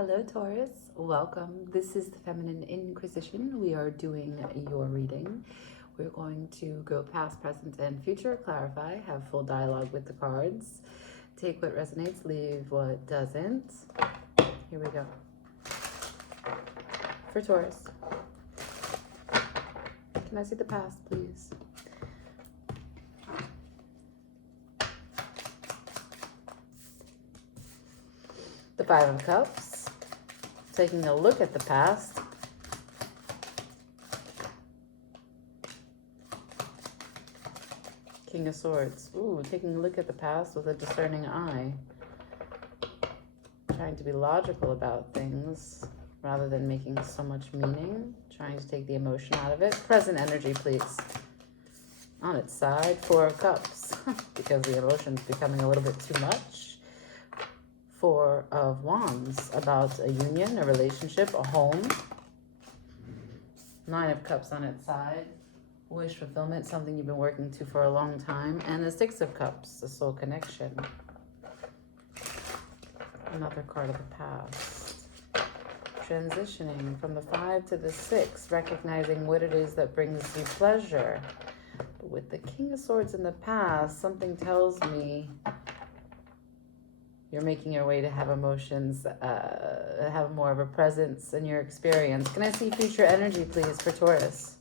Hello, Taurus. Welcome. This is the Feminine Inquisition. We are doing your reading. We're going to go past, present, and future, clarify, have full dialogue with the cards, take what resonates, leave what doesn't. Here we go. For Taurus, can I see the past, please? The Five of Cups. Taking a look at the past. King of Swords. Ooh, taking a look at the past with a discerning eye. Trying to be logical about things rather than making so much meaning. Trying to take the emotion out of it. Present energy, please. On its side, Four of Cups. Because the emotion's becoming a little bit too much. Four of Wands, about a union, a relationship, a home. Nine of Cups on its side, wish fulfillment, something you've been working to for a long time. And the Six of Cups, the soul connection. Another card of the past. Transitioning from the 5 to the 6, recognizing what it is that brings you pleasure. But with the King of Swords in the past, something tells me you're making your way to have emotions, have more of a presence in your experience. Can I see future energy, please, for Taurus?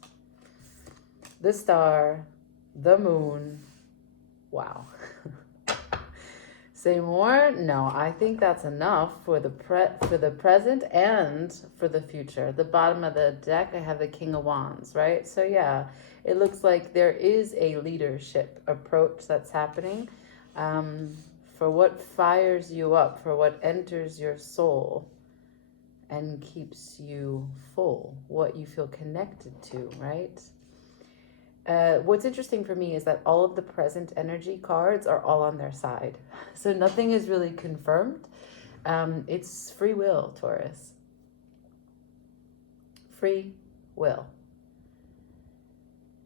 The star, the moon. Wow. Say more? No, I think that's enough for the present and for the future. The bottom of the deck, I have the King of Wands, right? So yeah, it looks like there is a leadership approach that's happening. For what fires you up, for what enters your soul and keeps you full, what you feel connected to, right? What's interesting for me is that all of the present energy cards are all on their side. So nothing is really confirmed. It's free will, Taurus. Free will.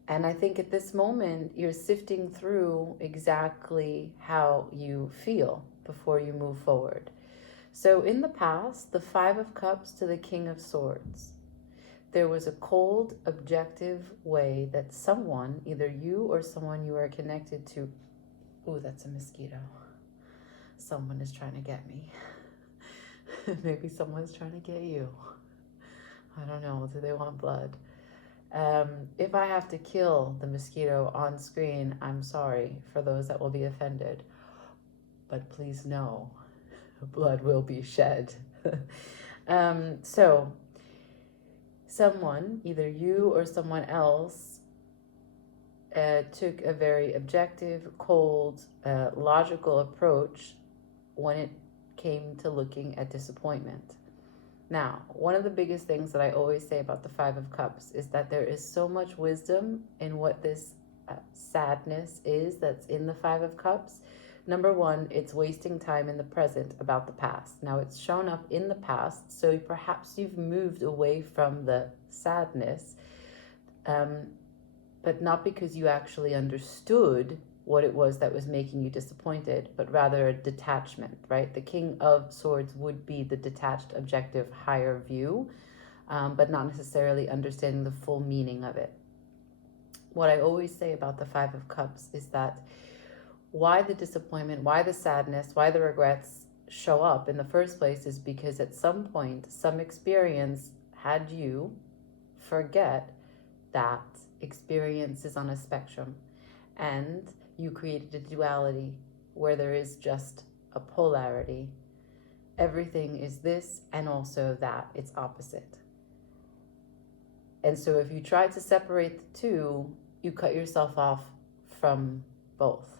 And I think at this moment, you're sifting through exactly how you feel before you move forward. So in the past, the Five of Cups to the King of Swords, there was a cold, objective way that someone, either you or someone you are connected to, ooh, that's a mosquito. Someone is trying to get me. Maybe someone's trying to get you. I don't know. Do they want blood? If I have to kill the mosquito on screen, I'm sorry for those that will be offended. But please know, blood will be shed. So, someone, either you or someone else, took a very objective, cold, logical approach when it came to looking at disappointment. Now, one of the biggest things that I always say about the Five of Cups is that there is so much wisdom in what this sadness is that's in the Five of Cups. Number one, it's wasting time in the present about the past. Now, it's shown up in the past, so perhaps you've moved away from the sadness, but not because you actually understood what it was that was making you disappointed, but rather a detachment, right? The King of Swords would be the detached, objective, higher view, but not necessarily understanding the full meaning of it. What I always say about the Five of Cups is that why the disappointment, why the sadness, why the regrets show up in the first place is because at some point, some experience had you forget that experience is on a spectrum, and you created a duality where there is just a polarity. Everything is this and also that. It's opposite. And so if you try to separate the two, you cut yourself off from both.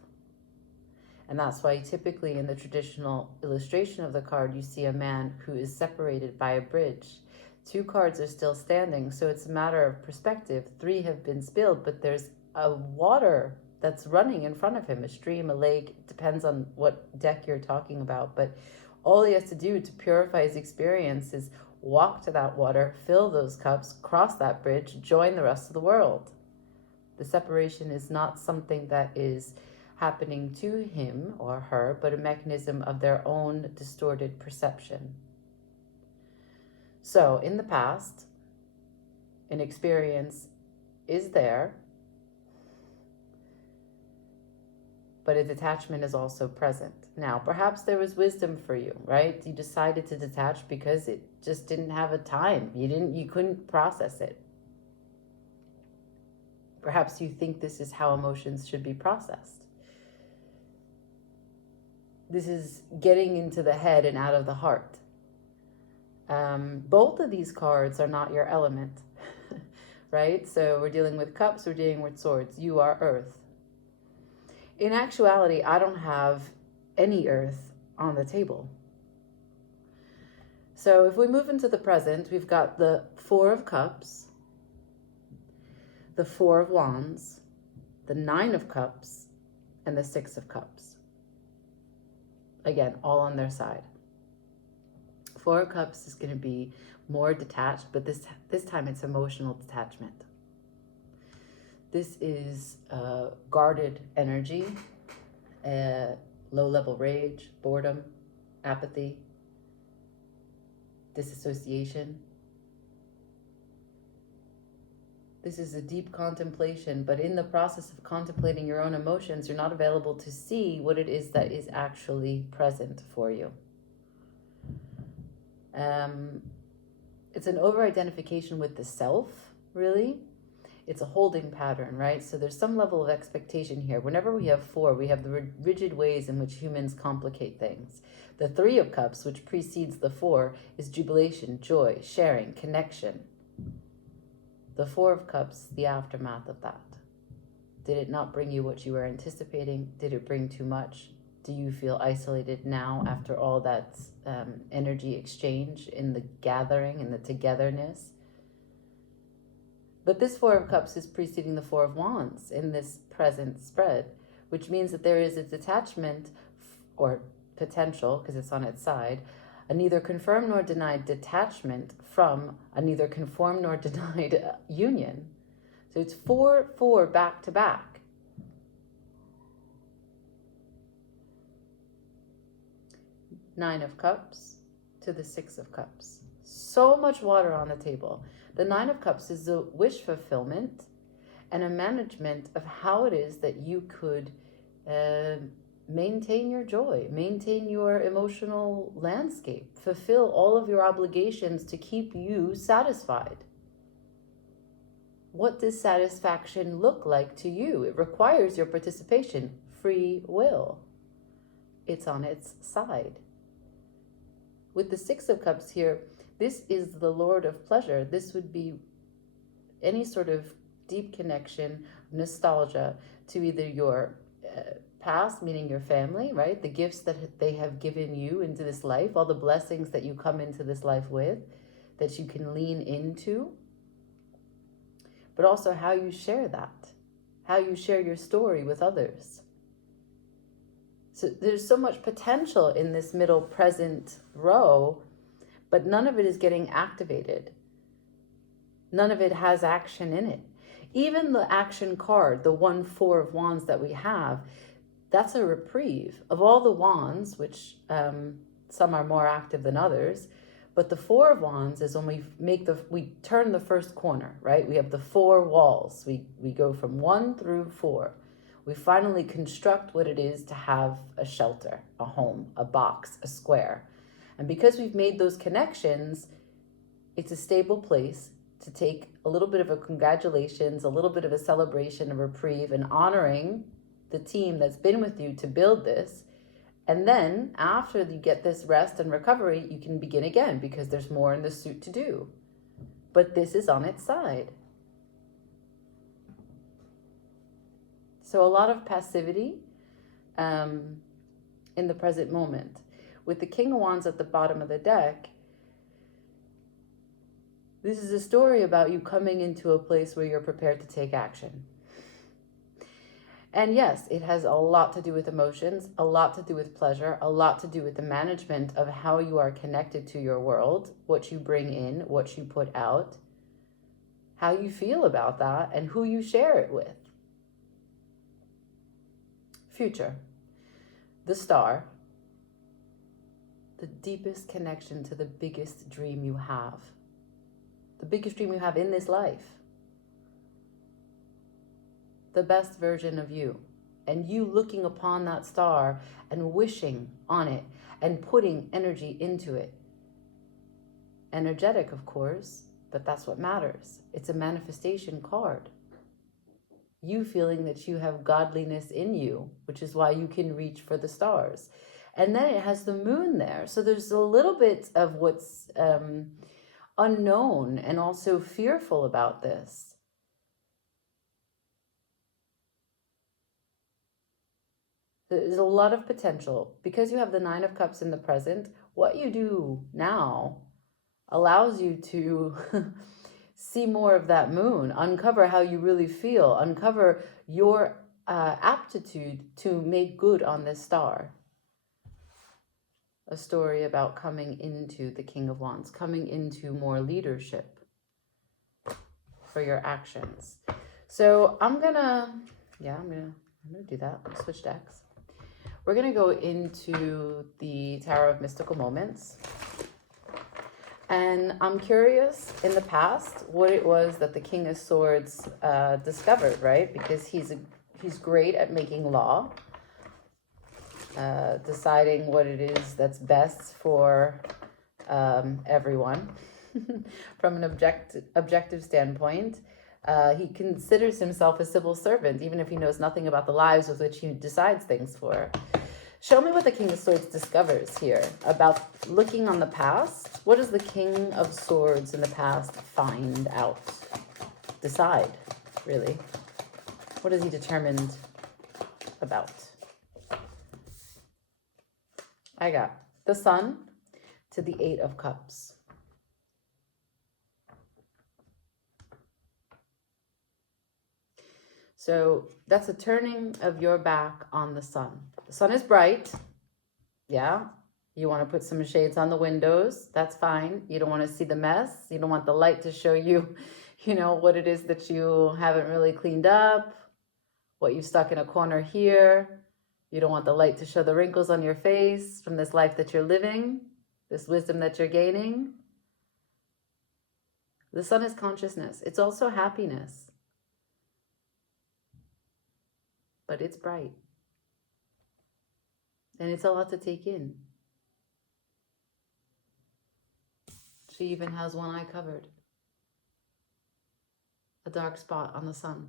And that's why typically in the traditional illustration of the card, you see a man who is separated by a bridge. 2 cards are still standing, so it's a matter of perspective. 3 have been spilled, but there's a water that's running in front of him, a stream, a lake. It depends on what deck you're talking about, but all he has to do to purify his experience is walk to that water, fill those cups, cross that bridge, join the rest of the world. The separation is not something that is happening to him or her, but a mechanism of their own distorted perception. So in the past, an experience is there, but a detachment is also present. Now, perhaps there was wisdom for you, right? You decided to detach because it just didn't have a time. You couldn't process it. Perhaps you think this is how emotions should be processed. This is getting into the head and out of the heart. Both of these cards are not your element, right? So we're dealing with cups, we're dealing with swords. You are earth. In actuality, I don't have any earth on the table. So if we move into the present, we've got the Four of Cups, the Four of Wands, the Nine of Cups, and the Six of Cups. Again, all on their side. Four of Cups is going to be more detached, but this time it's emotional detachment. This is guarded energy, low-level rage, boredom, apathy, disassociation. This is a deep contemplation, but in the process of contemplating your own emotions, you're not available to see what it is that is actually present for you. It's an over-identification with the self, really. It's a holding pattern, right? So there's some level of expectation here. Whenever we have four, we have the rigid ways in which humans complicate things. The Three of Cups, which precedes the four, is jubilation, joy, sharing, connection. The Four of Cups, the aftermath of that. Did it not bring you what you were anticipating? Did it bring too much? Do you feel isolated now after all that energy exchange in the gathering and the togetherness? But this Four of Cups is preceding the Four of Wands in this present spread, which means that there is a detachment or potential, because it's on its side, a neither confirmed nor denied detachment from a neither confirmed nor denied union. So it's 4-4 back to back. Nine of Cups to the Six of Cups. So much water on the table. The Nine of Cups is a wish fulfillment and a management of how it is that you could maintain your joy, maintain your emotional landscape, fulfill all of your obligations to keep you satisfied. What does satisfaction look like to you? It requires your participation, free will. It's on its side. With the Six of Cups here, this is the Lord of pleasure. This would be any sort of deep connection, nostalgia to either your past, meaning your family, right? The gifts that they have given you into this life, all the blessings that you come into this life with, that you can lean into, but also how you share that, how you share your story with others. So there's so much potential in this middle present row, but none of it is getting activated. None of it has action in it. Even the action card, the 1-4 of Wands that we have, that's a reprieve. Of all the wands, which some are more active than others, but the 4 of Wands is when we turn the first corner, right? We have the 4 walls. We go from 1 through 4. We finally construct what it is to have a shelter, a home, a box, a square. And because we've made those connections, it's a stable place to take a little bit of a congratulations, a little bit of a celebration, a reprieve, and honoring the team that's been with you to build this. And then after you get this rest and recovery, you can begin again because there's more in the suit to do. But this is on its side. So a lot of passivity in the present moment. With the King of Wands at the bottom of the deck, this is a story about you coming into a place where you're prepared to take action. And yes, it has a lot to do with emotions, a lot to do with pleasure, a lot to do with the management of how you are connected to your world, what you bring in, what you put out, how you feel about that, and who you share it with. Future, the Star, the deepest connection to the biggest dream you have. The biggest dream you have in this life. The best version of you. And you looking upon that star and wishing on it and putting energy into it. Energetic, of course, but that's what matters. It's a manifestation card. You feeling that you have godliness in you, which is why you can reach for the stars. And then it has the moon there. So there's a little bit of what's unknown and also fearful about this. There's a lot of potential. Because you have the Nine of Cups in the present, what you do now allows you to see more of that moon, uncover how you really feel, uncover your aptitude to make good on this star. A story about coming into the King of Wands, coming into more leadership for your actions. So I'm gonna do that. Switch decks. We're gonna go into the Tower of Mystical Moments. And I'm curious in the past what it was that the King of Swords discovered, right? Because he's great at making law, deciding what it is that's best for everyone from an objective standpoint. He considers himself a civil servant, even if he knows nothing about the lives with which he decides things for. Show me what the King of Swords discovers here about looking on the past. What does the King of Swords in the past find out? Decide, really. What is he determined about? I got the Sun to the Eight of Cups. So that's a turning of your back on the sun. The sun is bright. Yeah. You want to put some shades on the windows. That's fine. You don't want to see the mess. You don't want the light to show you, what it is that you haven't really cleaned up, what you've stuck in a corner here. You don't want the light to show the wrinkles on your face from this life that you're living, this wisdom that you're gaining. The sun is consciousness. It's also happiness. But it's bright. And it's a lot to take in. She even has one eye covered. A dark spot on the sun.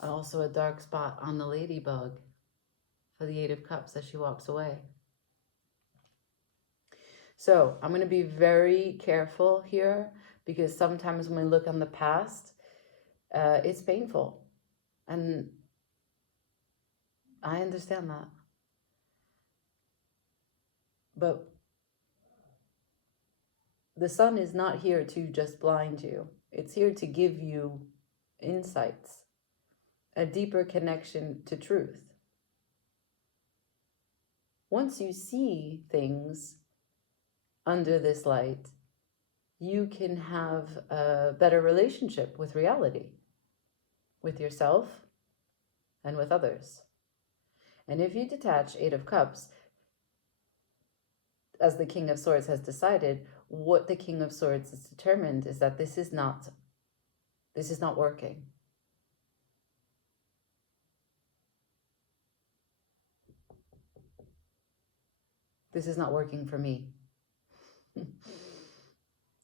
Also a dark spot on the ladybug for the Eight of Cups as she walks away. So I'm going to be very careful here because sometimes when we look on the past, it's painful. And I understand that. But the sun is not here to just blind you. It's here to give you insights, a deeper connection to truth. Once you see things under this light, you can have a better relationship with reality, with yourself and with others. And if you detach Eight of Cups, as the King of Swords has decided, what the King of Swords has determined is that this is not working. This is not working for me.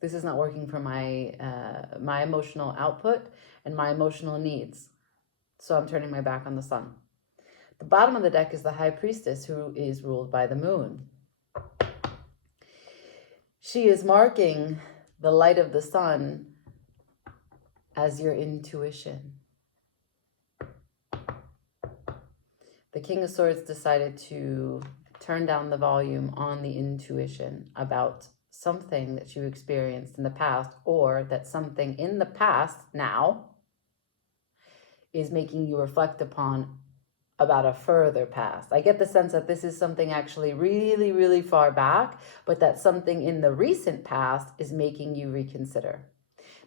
This is not working for my emotional output and my emotional needs. So I'm turning my back on the sun. The bottom of the deck is the High Priestess, who is ruled by the moon. She is marking the light of the sun as your intuition. The King of Swords decided to turn down the volume on the intuition about something that you experienced in the past, or that something in the past now is making you reflect upon about a further past. I get the sense that this is something actually really, really far back, but that something in the recent past is making you reconsider.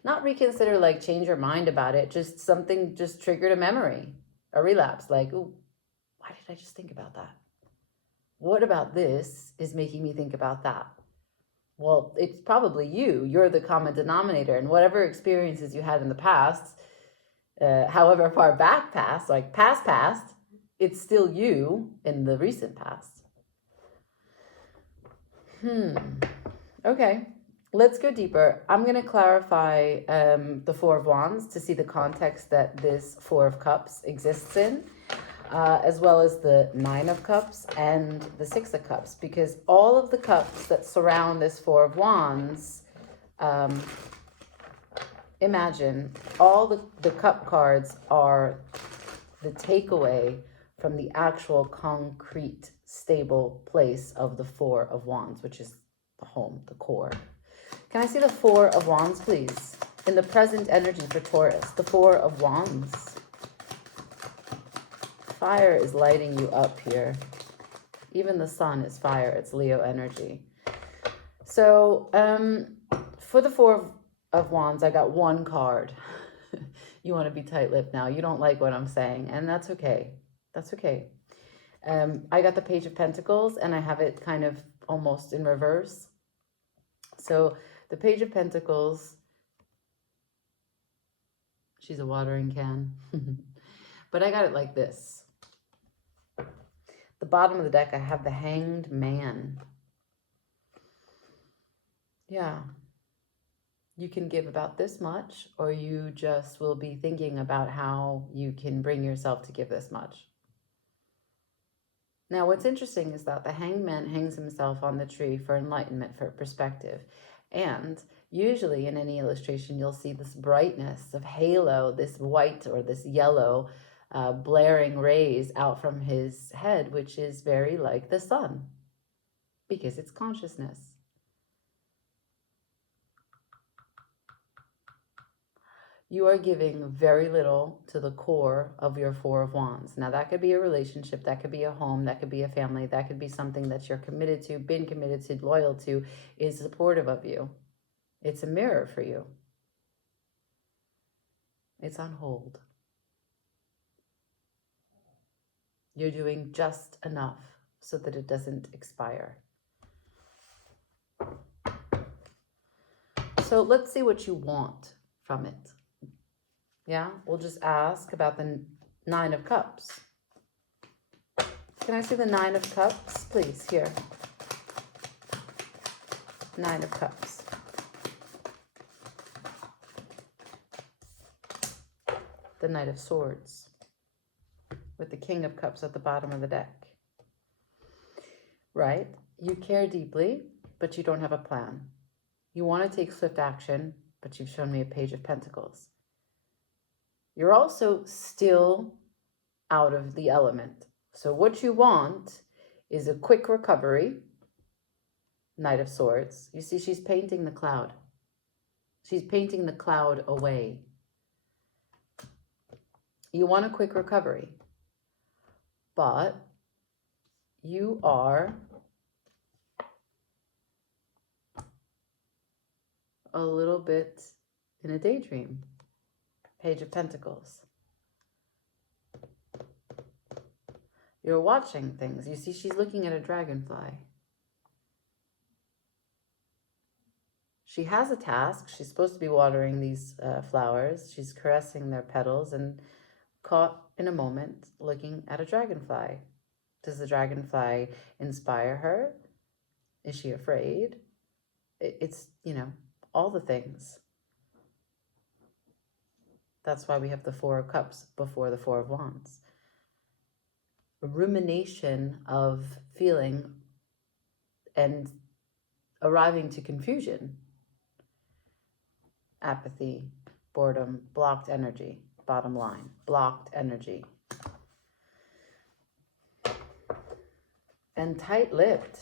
Not reconsider, like change your mind about it. Just something just triggered a memory, a relapse. Like, ooh, why did I just think about that? What about this is making me think about that? Well, it's probably you. You're the common denominator. And whatever experiences you had in the past, however far back past, like past, it's still you in the recent past. Okay, let's go deeper. I'm going to clarify the Four of Wands to see the context that this Four of Cups exists in, as well as the Nine of Cups and the Six of Cups, because all of the cups that surround this Four of Wands, imagine all the cup cards are the takeaway from the actual concrete, stable place of the Four of Wands, which is the home, the core. Can I see the Four of Wands, please? In the present energy for Taurus, the Four of Wands. Fire is lighting you up here. Even the sun is fire. It's Leo energy. So for the Four of Wands, I got one card. You want to be tight-lipped now. You don't like what I'm saying, and that's okay. That's okay. I got the Page of Pentacles, and I have it kind of almost in reverse. So the Page of Pentacles, she's a watering can. But I got it like this. The bottom of the deck, I have the Hanged Man. Yeah. You can give about this much, or you just will be thinking about how you can bring yourself to give this much. Now, what's interesting is that the Hanged Man hangs himself on the tree for enlightenment, for perspective. And usually in any illustration, you'll see this brightness of halo, this white or this yellow blaring rays out from his head, which is very like the sun, because it's consciousness. You are giving very little to the core of your Four of Wands. Now, that could be a relationship, that could be a home, that could be a family, that could be something that you're committed to, been committed to, loyal to, is supportive of you. It's a mirror for you. It's on hold. You're doing just enough so that it doesn't expire. So let's see what you want from it. Yeah, we'll just ask about the Nine of Cups. Can I see the Nine of Cups, please? Here. Nine of Cups. The Knight of Swords. With the King of Cups at the bottom of the deck. Right? You care deeply, but you don't have a plan. You want to take swift action, but you've shown me a Page of Pentacles. You're also still out of the element. So what you want is a quick recovery. Knight of Swords. You see, she's painting the cloud. She's painting the cloud away. You want a quick recovery. But you are a little bit in a daydream. Page of Pentacles. You're watching things. You see, she's looking at a dragonfly. She has a task. She's supposed to be watering these flowers. She's caressing their petals and caught in a moment looking at a dragonfly. Does the dragonfly inspire her? Is she afraid? It's, you know, all the things. That's why we have the Four of Cups before the Four of Wands. A rumination of feeling and arriving to confusion. Apathy, boredom, blocked energy. Bottom line, blocked energy. And tight-lipped.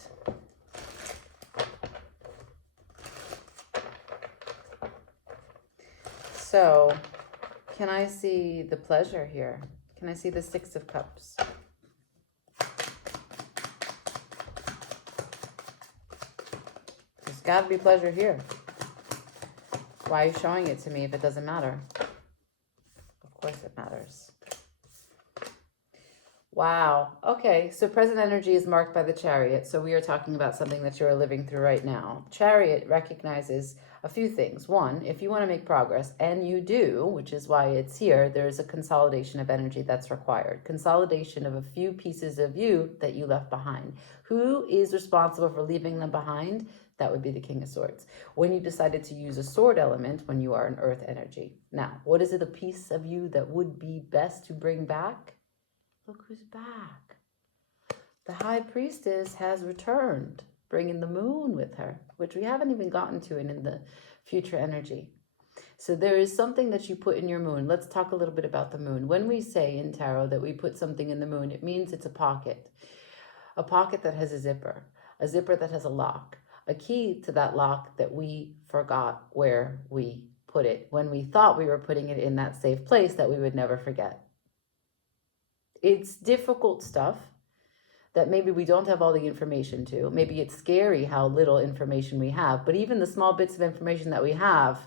So, can I see the pleasure here? Can I see the Six of Cups? There's got to be pleasure here. Why are you showing it to me if it doesn't matter? Of course it matters. Wow. Okay, so present energy is marked by the Chariot. So we are talking about something that you're living through right now. Chariot recognizes a few things. One, if you want to make progress, and you do, which is why it's here, there's a consolidation of energy that's required. Consolidation of a few pieces of you that you left behind. Who is responsible for leaving them behind? That would be the King of Swords. When you decided to use a sword element when you are an earth energy. Now, what is it a piece of you that would be best to bring back? Look who's back. The High Priestess has returned, bringing the moon with her, which we haven't even gotten to in the future energy. So there is something that you put in your moon. Let's talk a little bit about the moon. When we say in tarot that we put something in the moon, it means it's a pocket that has a zipper that has a lock, a key to that lock that we forgot where we put it when we thought we were putting it in that safe place that we would never forget. It's difficult stuff that maybe we don't have all the information to. Maybe it's scary how little information we have, but even the small bits of information that we have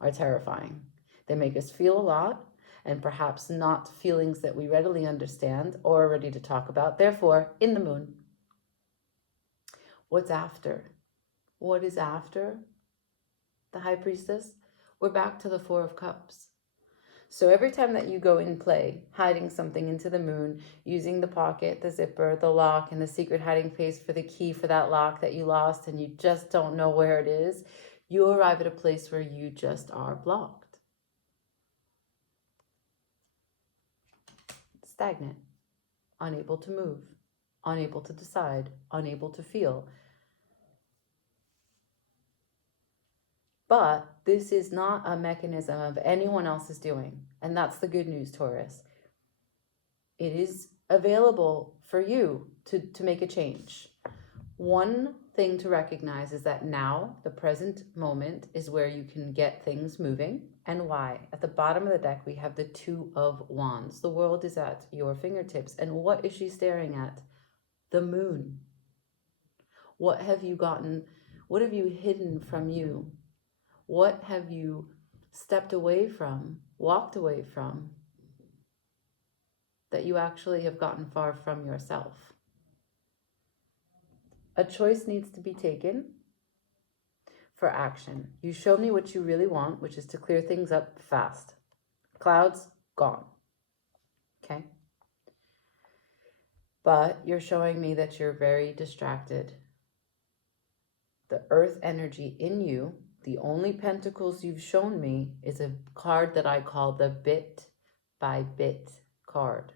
are terrifying. They make us feel a lot, and perhaps not feelings that we readily understand or are ready to talk about. Therefore, in the moon. What's after? What is after the High Priestess? We're back to the Four of Cups. So every time that you go in play, hiding something into the moon, using the pocket, the zipper, the lock, and the secret hiding place for the key for that lock that you lost and you just don't know where it is, you arrive at a place where you just are blocked. Stagnant, unable to move, unable to decide, unable to feel. But this is not a mechanism of anyone else's doing. And that's the good news, Taurus. It is available for you to make a change. One thing to recognize is that now, the present moment, is where you can get things moving. And why? At the bottom of the deck, we have the Two of Wands. The world is at your fingertips. And what is she staring at? The moon. What have you gotten? What have you hidden from you? What have you stepped away from, walked away from, that you actually have gotten far from yourself? A choice needs to be taken for action. You show me what you really want, which is to clear things up fast. Clouds, gone. Okay? But you're showing me that you're very distracted. The earth energy in you, the only pentacles you've shown me is a card that I call the bit by bit card.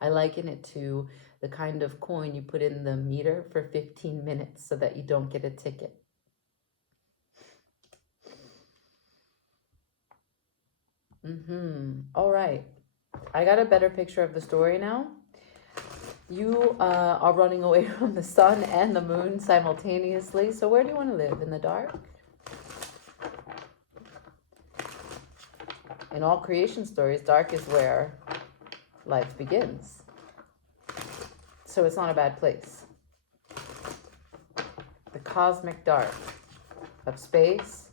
I liken it to the kind of coin you put in the meter for 15 minutes so that you don't get a ticket. All right. I got a better picture of the story now. You are running away from the sun and the moon simultaneously. So where do you want to live? In the dark? In all creation stories, dark is where life begins. So it's not a bad place. The cosmic dark of space,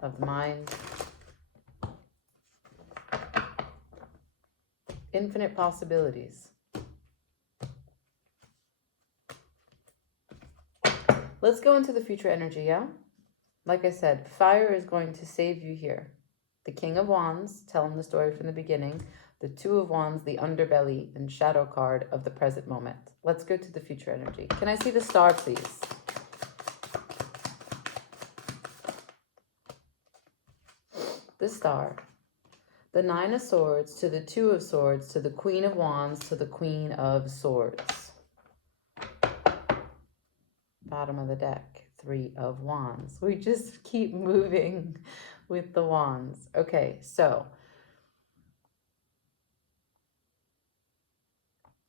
of the mind, infinite possibilities. Let's go into the future energy, yeah? Like I said, fire is going to save you here. The King of Wands, telling the story from the beginning. The Two of Wands, the underbelly and shadow card of the present moment. Let's go to the future energy. Can I see the star, please? The star. The Nine of Swords to the Two of Swords to the Queen of Wands to the Queen of Swords. Bottom of the deck. Three of Wands. We just keep moving with the wands. Okay, so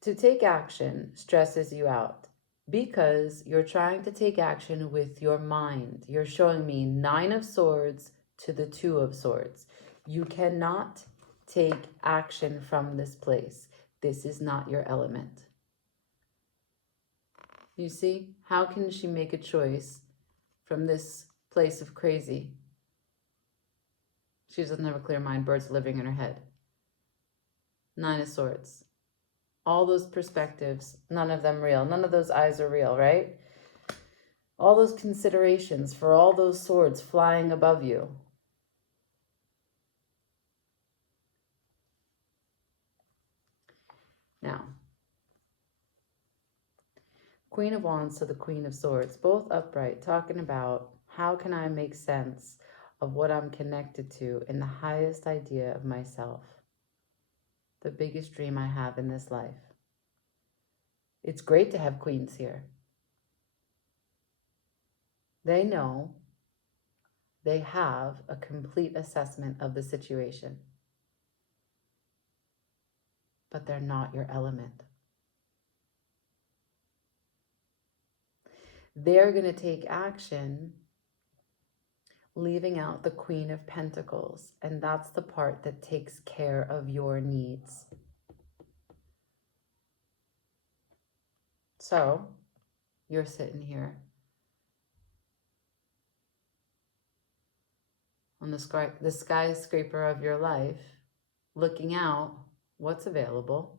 to take action stresses you out because you're trying to take action with your mind. You're showing me Nine of Swords to the Two of Swords. You cannot take action from this place. This is not your element. You see, how can she make a choice from this place of crazy. She doesn't have a clear mind. Birds living in her head. 9 of Swords. All those perspectives, none of them real. None of those eyes are real, right? All those considerations for all those swords flying above you. Now, Queen of Wands to the Queen of Swords, both upright, talking about how can I make sense of what I'm connected to in the highest idea of myself, the biggest dream I have in this life. It's great to have queens here. They know they have a complete assessment of the situation, but they're not your element. They're going to take action leaving out the Queen of Pentacles, and that's the part that takes care of your needs. So, you're sitting here on the skyscraper of your life, looking out what's available.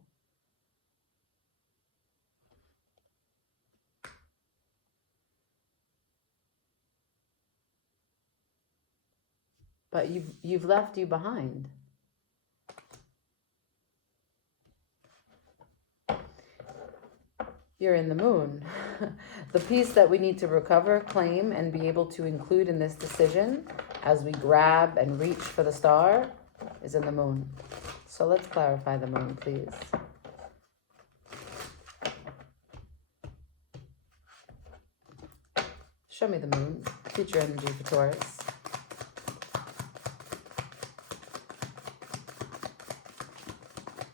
But you've left you behind. You're in the Moon. The piece that we need to recover, claim, and be able to include in this decision as we grab and reach for the star is in the Moon. So let's clarify the Moon, please. Show me the Moon, future energy for Taurus.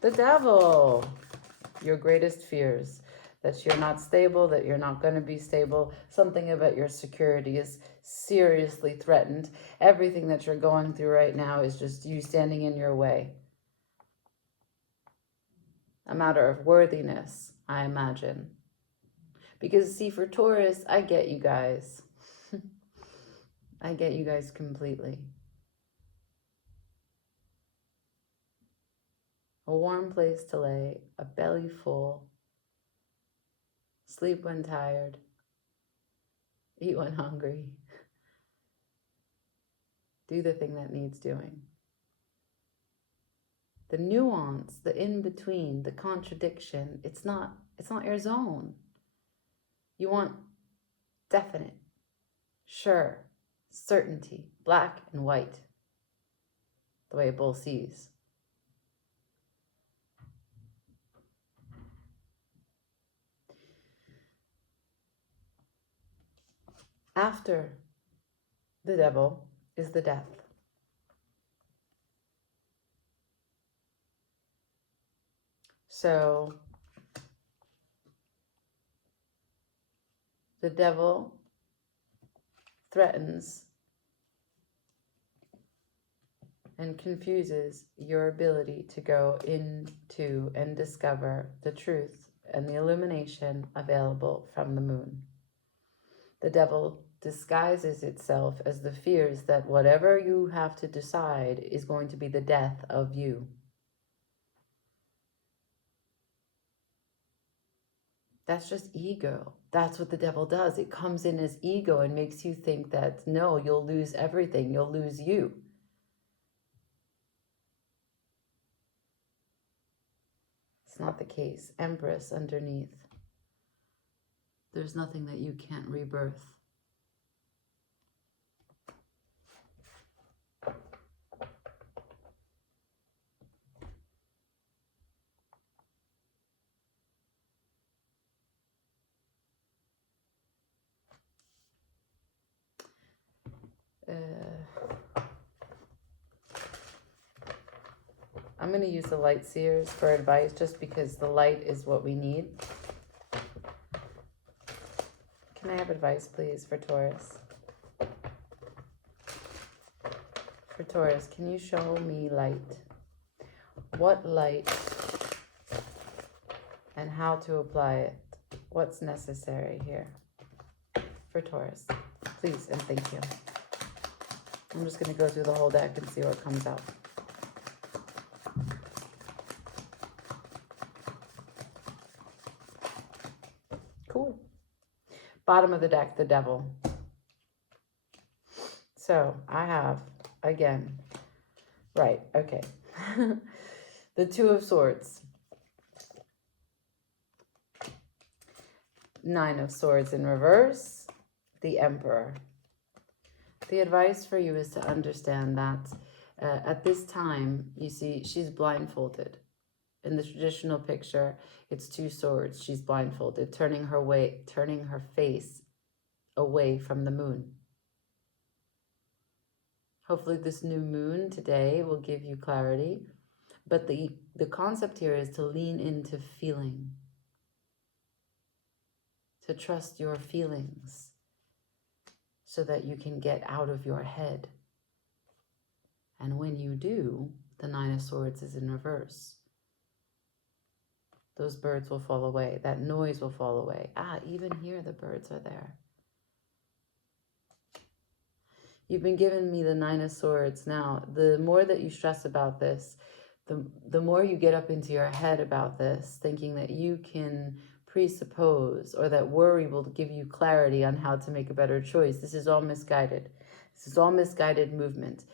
The Devil, your greatest fears. That you're not stable, that you're not going to be stable. Something about your security is seriously threatened. Everything that you're going through right now is just you standing in your way. A matter of worthiness, I imagine. Because, see, for Taurus, I get you guys. I get you guys completely. A warm place to lay, a belly full. Sleep when tired, eat when hungry, do the thing that needs doing. The nuance, the in-between, the contradiction, it's not your zone. You want definite, sure, certainty, black and white, the way a bull sees. After the Devil is the Death. So the Devil threatens and confuses your ability to go into and discover the truth and the illumination available from the Moon. The Devil disguises itself as the fears that whatever you have to decide is going to be the death of you. That's just ego. That's what the Devil does. It comes in as ego and makes you think that, no, you'll lose everything. You'll lose you. It's not the case. Empress underneath. There's nothing that you can't rebirth. I'm going to use the light seers for advice just because the light is what we need. Can I have advice, please, for Taurus? For Taurus, can you show me light? What light and how to apply it? What's necessary here for Taurus. Please and thank you. I'm just going to go through the whole deck and see what comes out. Cool. Bottom of the deck, the Devil. So I have, again, right, okay. The Two of Swords. Nine of Swords in reverse. The Emperor. The advice for you is to understand that at this time, you see, she's blindfolded. In the traditional picture, it's two swords. She's blindfolded, turning her face away from the moon. Hopefully this new moon today will give you clarity. But the concept here is to lean into feeling. To trust your feelings so that you can get out of your head. And when you do, the Nine of Swords is in reverse. Those birds will fall away. That noise will fall away. Even here the birds are there. You've been giving me the Nine of Swords. Now, the more that you stress about this, the more you get up into your head about this, thinking that you can presuppose or that worry will give you clarity on how to make a better choice. This is all misguided. This is all misguided movement.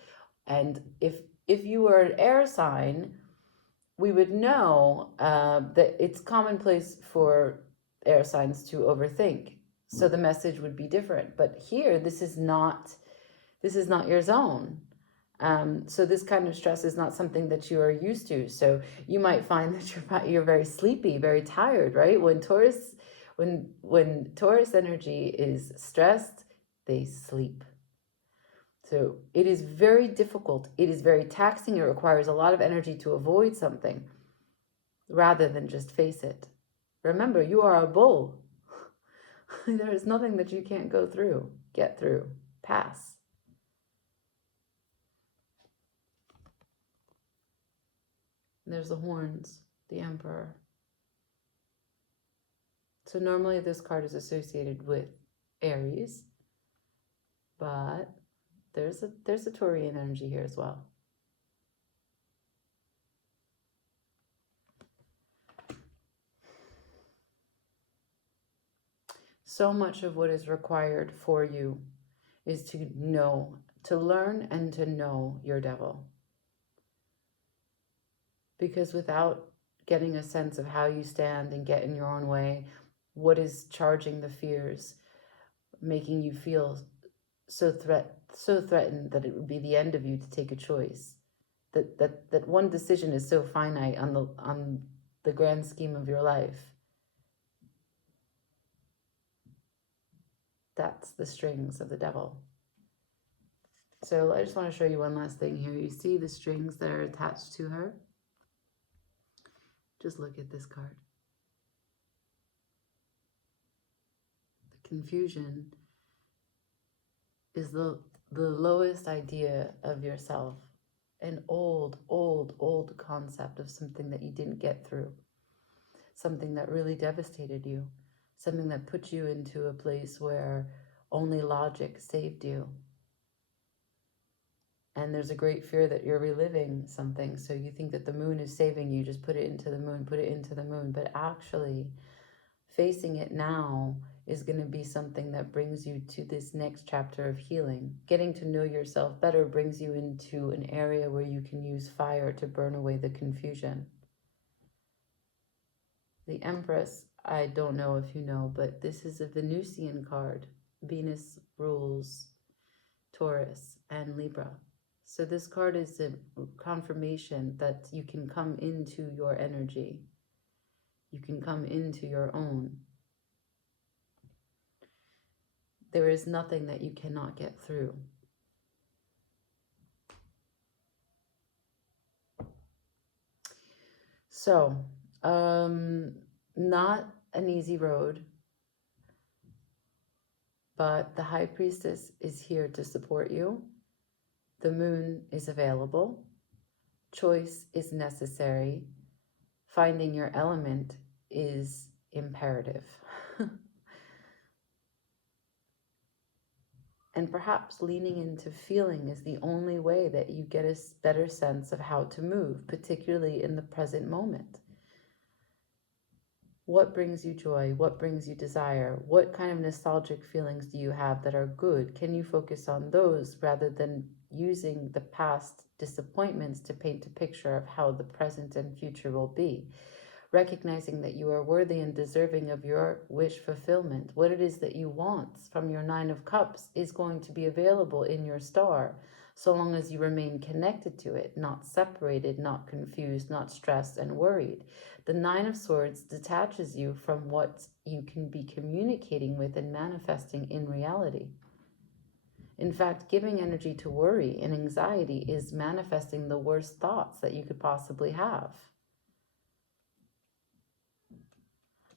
And if you were an air sign, we would know that it's commonplace for air signs to overthink. So the message would be different. But here, this is not your zone. So this kind of stress is not something that you are used to. So you might find that you're very sleepy, very tired, right? When Taurus energy is stressed, they sleep. So it is very difficult. It is very taxing. It requires a lot of energy to avoid something rather than just face it. Remember, you are a bull. There is nothing that you can't go through, get through, pass. There's the horns, the Emperor. So normally this card is associated with Aries, but there's a Taurian energy here as well. So much of what is required for you is to learn and to know your devil. Because without getting a sense of how you stand and get in your own way, what is charging the fears, making you feel so threatened that it would be the end of you to take a choice, that one decision is so finite on the grand scheme of your life. That's the strings of the devil. So I just want to show you one last thing here. You see the strings that are attached to her? Just look at this card. The confusion is the lowest idea of yourself. An old concept of something that you didn't get through. Something that really devastated you. Something that put you into a place where only logic saved you. And there's a great fear that you're reliving something. So you think that the moon is saving you. Just put it into the moon, put it into the moon. But actually, facing it now is going to be something that brings you to this next chapter of healing. Getting to know yourself better brings you into an area where you can use fire to burn away the confusion. The Empress, I don't know if you know, but this is a Venusian card. Venus rules Taurus and Libra. So this card is a confirmation that you can come into your energy. You can come into your own. There is nothing that you cannot get through. So, not an easy road, but the High Priestess is here to support you. The moon is available. Choice is necessary. Finding your element is imperative. And perhaps leaning into feeling is the only way that you get a better sense of how to move, particularly in the present moment. What brings you joy? What brings you desire? What kind of nostalgic feelings do you have that are good? Can you focus on those rather than using the past disappointments to paint a picture of how the present and future will be? Recognizing that you are worthy and deserving of your wish fulfillment. What it is that you want from your Nine of Cups is going to be available in your star, so long as you remain connected to it, not separated, not confused, not stressed and worried. The Nine of Swords detaches you from what you can be communicating with and manifesting in reality. In fact, giving energy to worry and anxiety is manifesting the worst thoughts that you could possibly have.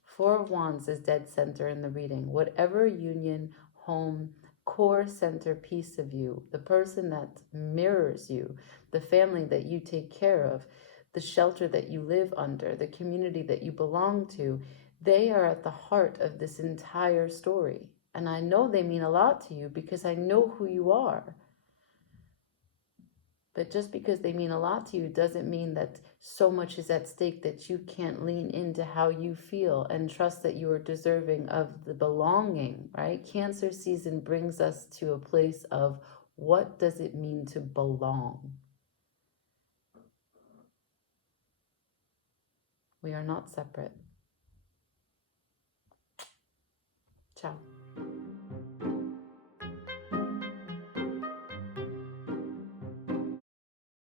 Four of Wands is dead center in the reading. Whatever union, home, core center piece of you, the person that mirrors you, the family that you take care of, the shelter that you live under, the community that you belong to, they are at the heart of this entire story. And I know they mean a lot to you because I know who you are. But just because they mean a lot to you doesn't mean that so much is at stake that you can't lean into how you feel and trust that you are deserving of the belonging, right? Cancer season brings us to a place of what does it mean to belong? We are not separate. Ciao.